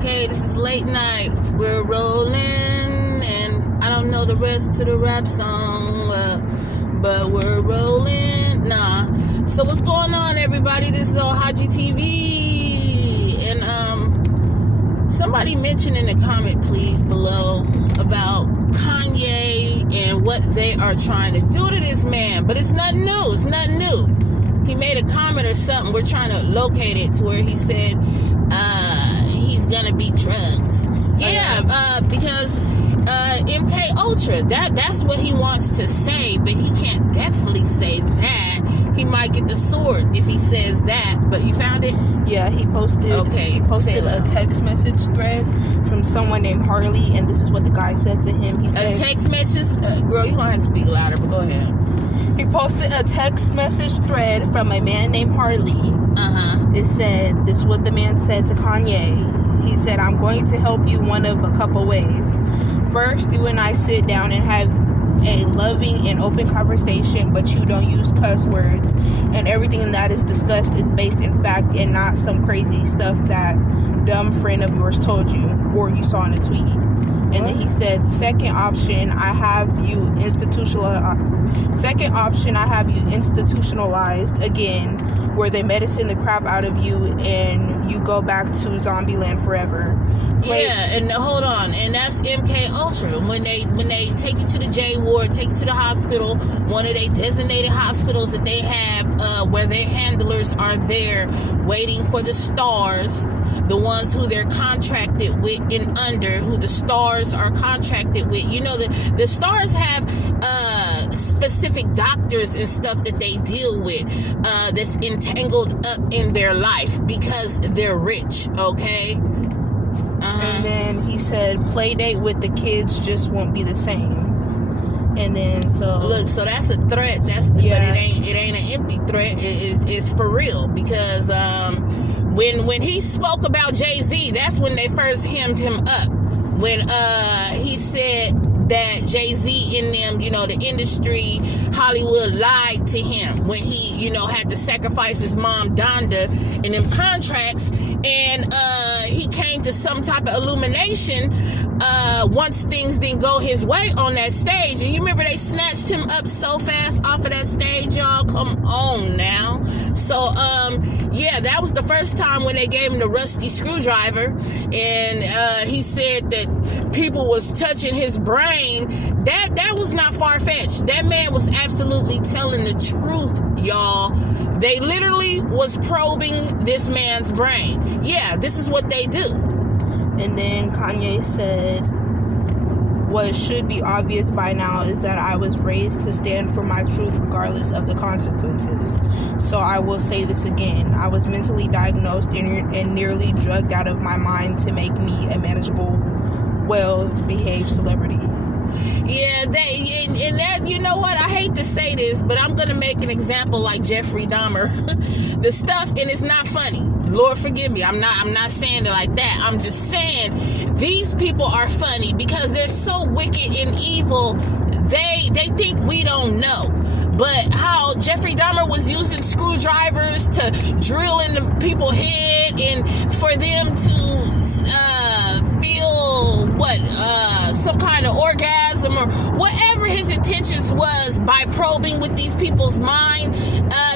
Okay, this is late night. We're rolling, and I don't know the rest to the rap song, but we're rolling. Nah. So what's going on, everybody? This is OHAJI TV, and somebody mention in the comment, please, below about Kanye and what they are trying to do to this man. But it's nothing new. It's nothing new. He made a comment or something. We're trying to locate it to where he said he's gonna be drugged. Yeah, because MK Ultra. That's what he wants to say, but he can't definitely say that. He might get the sword if he says that. But you found it? Yeah, he posted. Okay, he posted a text message thread from someone named Harley, and this is what the guy said to him. He said, a text message. Girl, you gonna have to speak louder, but go ahead. He posted a text message thread from a man named Harley. It said, this is what the man said to Kanye. He said, I'm going to help you one of a couple ways. First, you and I sit down and have a loving and open conversation, but you don't use cuss words, and everything that is discussed is based in fact and not some crazy stuff that dumb friend of yours told you or you saw in a tweet. And then he said, second option, I have you institutionalized again, where they medicine the crap out of you and you go back to zombie land forever. Yeah, and hold on, and that's MK Ultra. When they take you to the J ward, take you to the hospital, one of their designated hospitals that they have, where their handlers are there waiting for the stars, the ones who they're contracted with and under, who the stars are contracted with. You know, the stars have specific doctors and stuff that they deal with that's entangled up in their life because they're rich, okay? And then he said, play date with the kids just won't be the same. And then look, so that's a threat. But it ain't an empty threat. It's for real, because when he spoke about Jay-Z, that's when they first hemmed him up. When he said that Jay-Z in them, you know, the industry, Hollywood lied to him when he, you know, had to sacrifice his mom Donda in them contracts, and he came to some type of illumination once things didn't go his way on that stage. And you remember they snatched him up so fast off of that stage, y'all. Come on now. So yeah, that was the first time when they gave him the rusty screwdriver, and he said that people was touching his brain. That was not far-fetched. That man was absolutely telling the truth, y'all. They literally was probing this man's brain. Yeah, this is what they do. And then Kanye said, what should be obvious by now is that I was raised to stand for my truth regardless of the consequences. So I will say this again. I was mentally diagnosed and nearly drugged out of my mind to make me a manageable, well-behaved celebrity. Yeah, and that, you know what, I hate to say this, but I'm gonna make an example like Jeffrey Dahmer. The stuff, and it's not funny, Lord forgive me, I'm not saying it like that. I'm just saying these people are funny because they're so wicked and evil. They think we don't know. But how Jeffrey Dahmer was using screwdrivers to drill into people's head and for them to feel some kind of orgasm or whatever his intentions was by probing with these people's mind.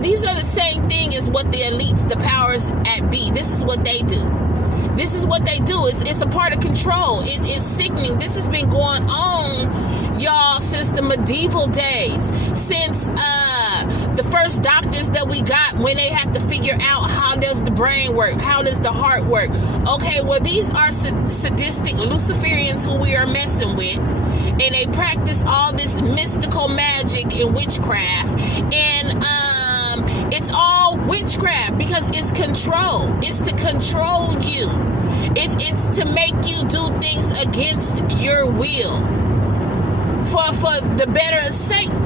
These are the same thing as what the elites, the powers at be. This is what they do. This is what they do. It's a part of control. It's sickening. This has been going on, y'all, since the medieval days. Since the first doctors that we got, when they have to figure out how does the brain work, how does the heart work. Okay, well, these are sadistic Luciferians who we are messing with, and they practice all this mystical magic and witchcraft, and it's all witchcraft because it's control. It's to control you. It's to make you do things against your will for the better of Satan.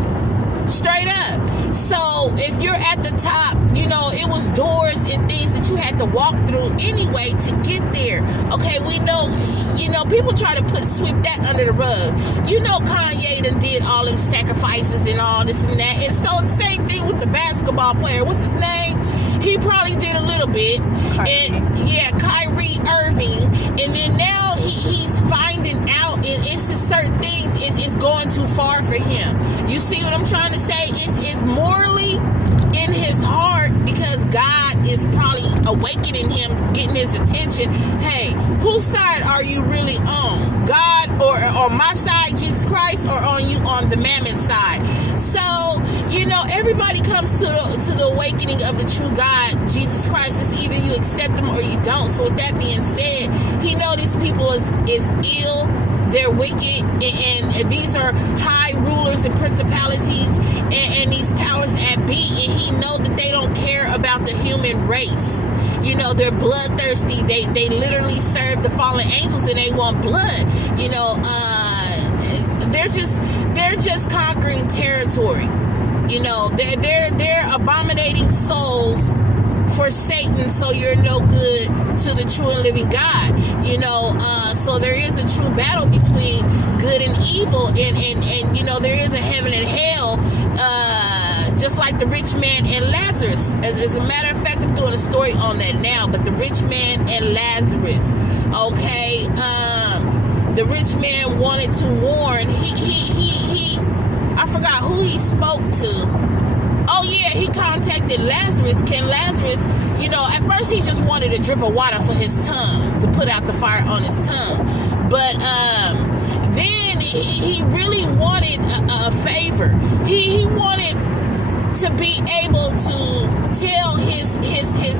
Straight up. So if you're at the top, you know, it was doors and things that you had to walk through anyway to get there. Okay, we know, you know, people try to sweep that under the rug. You know, Kanye done did all them sacrifices and all this and that. And so the same thing with the basketball player. What's his name? He probably did a little bit. Kyrie. And yeah, Kyrie Irving. And awakening him, getting his attention. Hey, whose side are you really on? God or on my side, Jesus Christ, or on the mammon side? So, everybody comes to the awakening of the true God, Jesus Christ. It's either you accept him or you don't. So with that being said, he know these people is ill, they're wicked, and these are high rulers and principalities and these powers at be, and he know that they don't care about the human race. They're bloodthirsty. They literally serve the fallen angels and they want blood. They're just conquering territory. They're abominating souls for Satan, so you're no good to the true and living God. So there is a true battle between good and evil, and there is a heaven and hell, just like the rich man and Lazarus. As a matter of fact, I'm doing a story on that now, but the rich man and Lazarus, okay, the rich man wanted to warn, I forgot who he spoke to. Oh yeah, he contacted Lazarus. Can Lazarus, at first he just wanted a drip of water for his tongue, to put out the fire on his tongue. But then he really wanted a favor. He wanted to be able to tell his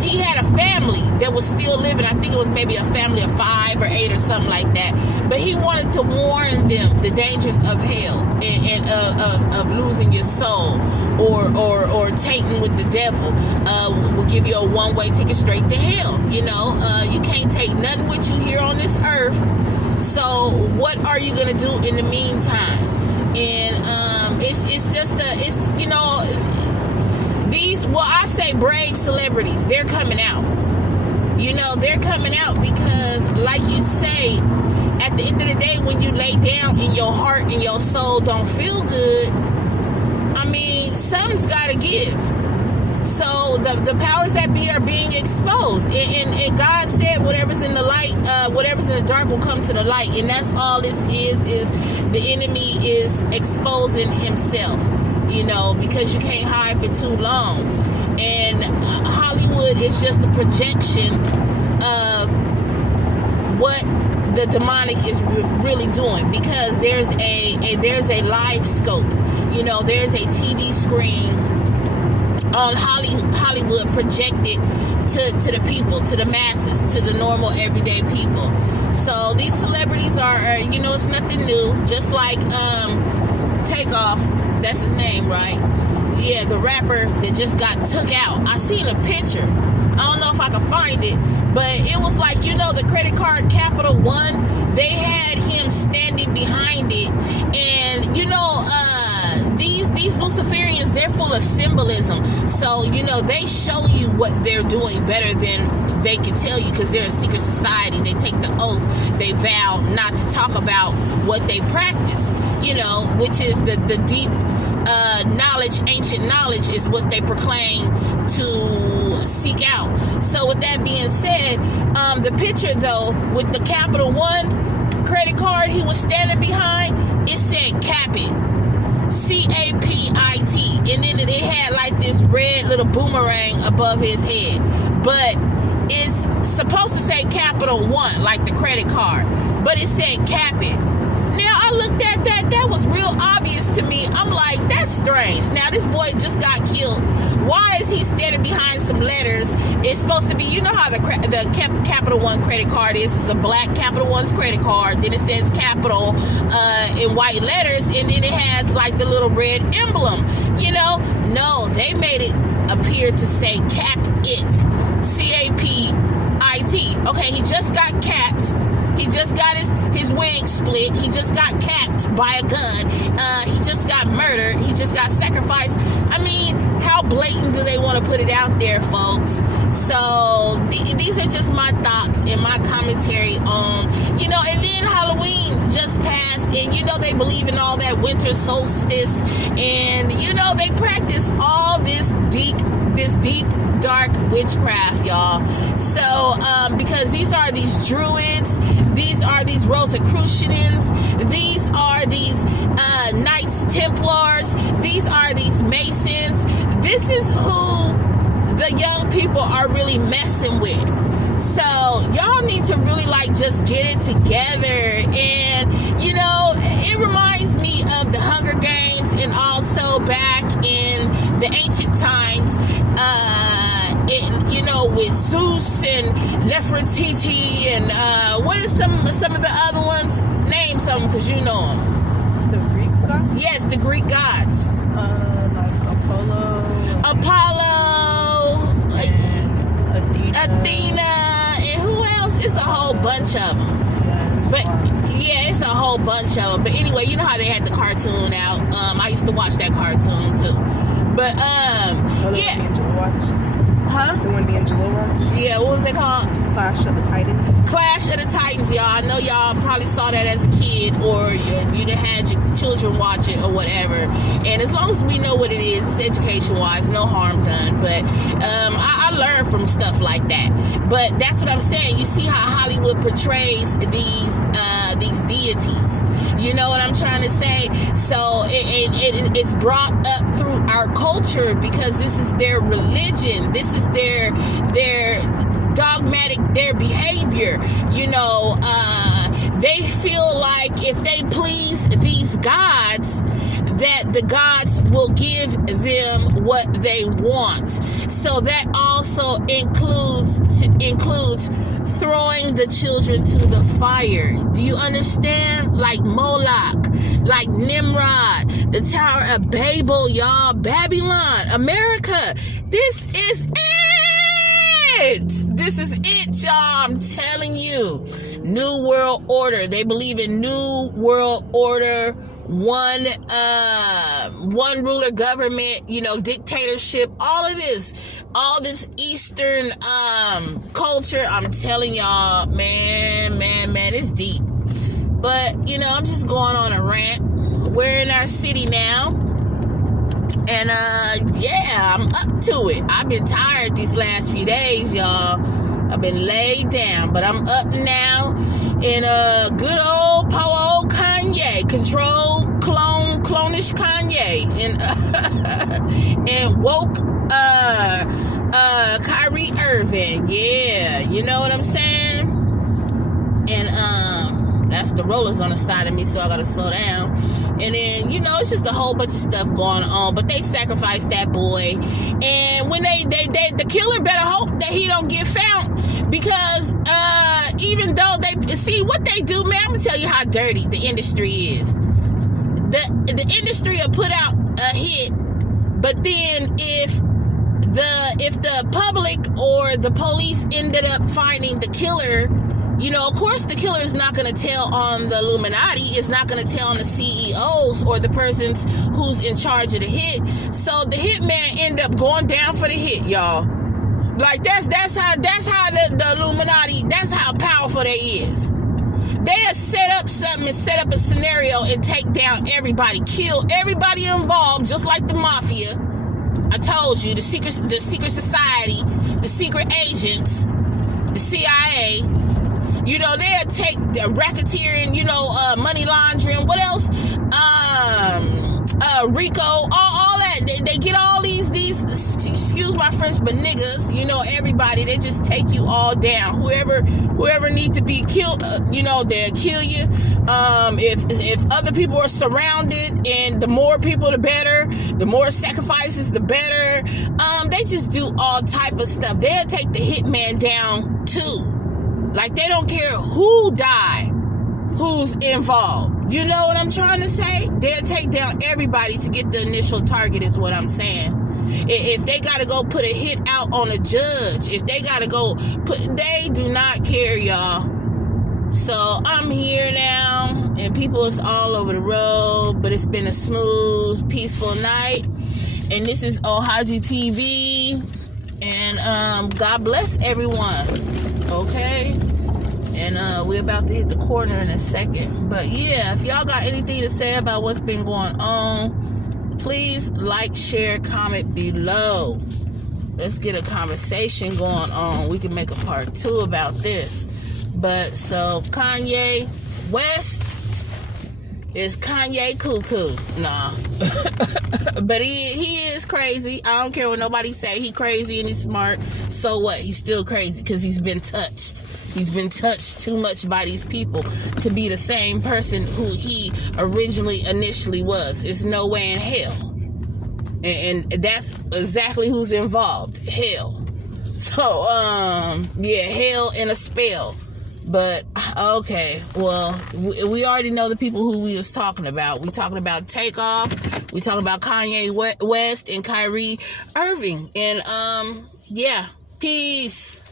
he had a family that was still living. I think it was maybe a family of 5 or 8 or something like that. But he wanted to warn them the dangers of hell and of losing your soul or tainting with the devil. Will give you a one-way ticket straight to hell. You can't take nothing with you here on this earth. So what are you gonna do in the meantime? And I say brave celebrities, they're coming out. They're coming out because, like you say, at the end of the day, when you lay down and your heart and your soul don't feel good, something's got to give. So the powers that be are being exposed, and God said whatever's in the light, whatever's in the dark will come to the light, and that's all this is the enemy is exposing himself, because you can't hide for too long. And Hollywood is just a projection of what the demonic is really doing, because there's a live scope, there's a TV screen on Hollywood projected to the people, to the masses, to the normal everyday people. So these celebrities are it's nothing new. Just like Takeoff, that's his name, right? Yeah, the rapper that just got took out. I seen a picture. I don't know if I can find it, but it was like, the credit card Capital One, they had him standing behind it. And, these Luciferians, they're full of symbolism. So, they show you what they're doing better than they can tell you, because they're a secret society. They take the oath. They vow not to talk about what they practice, which is the deep knowledge, ancient knowledge is what they proclaim to seek out. So with that being said, the picture though, with the Capital One credit card he was standing behind, it said Capit, C-A-P-I-T, and then it had like this red little boomerang above his head, but it's supposed to say Capital One, like the credit card, but it said Capit. Now, I looked at that was real obvious to me. I'm like, that's strange. Now, this boy just got killed. Why is he standing behind some letters? It's supposed to be, how the Capital One credit card is. It's a black Capital One's credit card. Then it says Capital in white letters, and then it has like the little red emblem. No, they made it appear to say Cap It, C-A-P-I-T. Okay, he just got capped. He just got his wig split. He just got capped by a gun. He just got murdered. He just got sacrificed. How blatant do they want to put it out there, folks? So these are just my thoughts and my commentary on, and then Halloween just passed, and they believe in all that winter solstice, and they practice all this deep dark witchcraft, y'all. So because these are these druids, these are these Rosicrucians, these are these Knights Templars, these are these Masons. This is who the young people are really messing with. So y'all need to really like just get it together. And you know, it reminds me of the Hunger Games, and also back in the ancient times, you know, with Zeus and Nefertiti and what is some of the other ones? Name some, because you know them. The Greek gods? Yes, the Greek gods. Like Apollo, and Athena, and who else? It's a whole bunch of them. But yeah, it's a whole bunch of them. But anyway, you know how they had the cartoon out. I used to watch that cartoon too. But yeah. Huh? The one D'Angelo watched? Yeah, what was it called? Clash of the Titans. Clash of the Titans, y'all. I know y'all probably saw that as a kid, or you done had your children watch it or whatever. And as long as we know what it is, it's education-wise, no harm done. But I learned from stuff like that. But that's what I'm saying. You see how Hollywood portrays these deities. You know what I'm trying to say? So it's brought up through our culture because this is their religion. This is their dogmatic, their behavior. You know, they feel like if they please these gods, that the gods will give them what they want. So that also includes throwing the children to the fire. Do you understand? Like Moloch, like Nimrod, the Tower of Babel, y'all, Babylon, America. This is it. This is it, y'all. I'm telling you. New World Order. They believe in New World Order. One ruler government, you know, dictatorship, all this Eastern culture. I'm telling y'all, man, it's deep. But you know, I'm just going on a rant. We're in our city now, and yeah, I'm up to it. I've been tired these last few days, y'all. I've been laid down, but I'm up now. And good old old Kanye, clonish Kanye, and woke Kyrie Irving, yeah, you know what I'm saying? And that's the rollers on the side of me, so I gotta slow down. And then, you know, it's just a whole bunch of stuff going on, but they sacrificed that boy. And when the killer better hope that he don't get found, because even though they see what they do, man, I'm gonna tell you how dirty the industry is. The industry will put out a hit, but then if the public or the police ended up finding the killer, you know, of course the killer is not going to tell on the Illuminati. It's not going to tell on the CEOs or the persons who's in charge of the hit. So the hitman end up going down for the hit, y'all. Like that's how the Illuminati, that's how powerful they is. They have set up something and set up a scenario and take down everybody, kill everybody involved, just like the mafia. I told you, the secret society, the secret agents, the CIA. You know, they'll take the racketeering, you know, money laundering, what else? RICO, all that. They get all these, excuse my French, but niggas, you know, everybody, they just take you all down. Whoever needs to be killed, you know, they'll kill you. If other people are surrounded, and the more people, the better. The more sacrifices, the better. They just do all type of stuff. They'll take the hitman down too. Like, they don't care who died, who's involved. You know what I'm trying to say? They'll take down everybody to get the initial target, is what I'm saying. If they got to go put a hit out on a judge, if they got to go they do not care, y'all. So I'm here now, and people is all over the road, but it's been a smooth, peaceful night. And this is OHAJI TV, and God bless everyone. Okay, and we're about to hit the corner in a second. But yeah, if y'all got anything to say about what's been going on, please like, share, comment below. Let's get a conversation going on. We can make a part 2 about this. But so Kanye West, Is Kanye cuckoo? Nah. But he is crazy. I don't care what nobody say. He crazy and he's smart. So what? He's still crazy because he's been touched. He's been touched too much by these people to be the same person who he initially was. It's no way in hell. And that's exactly who's involved. Hell. So, yeah, hell in a spell. But, okay, well, we already know the people who we was talking about. We talking about Takeoff. We talking about Kanye West and Kyrie Irving. And, yeah, peace.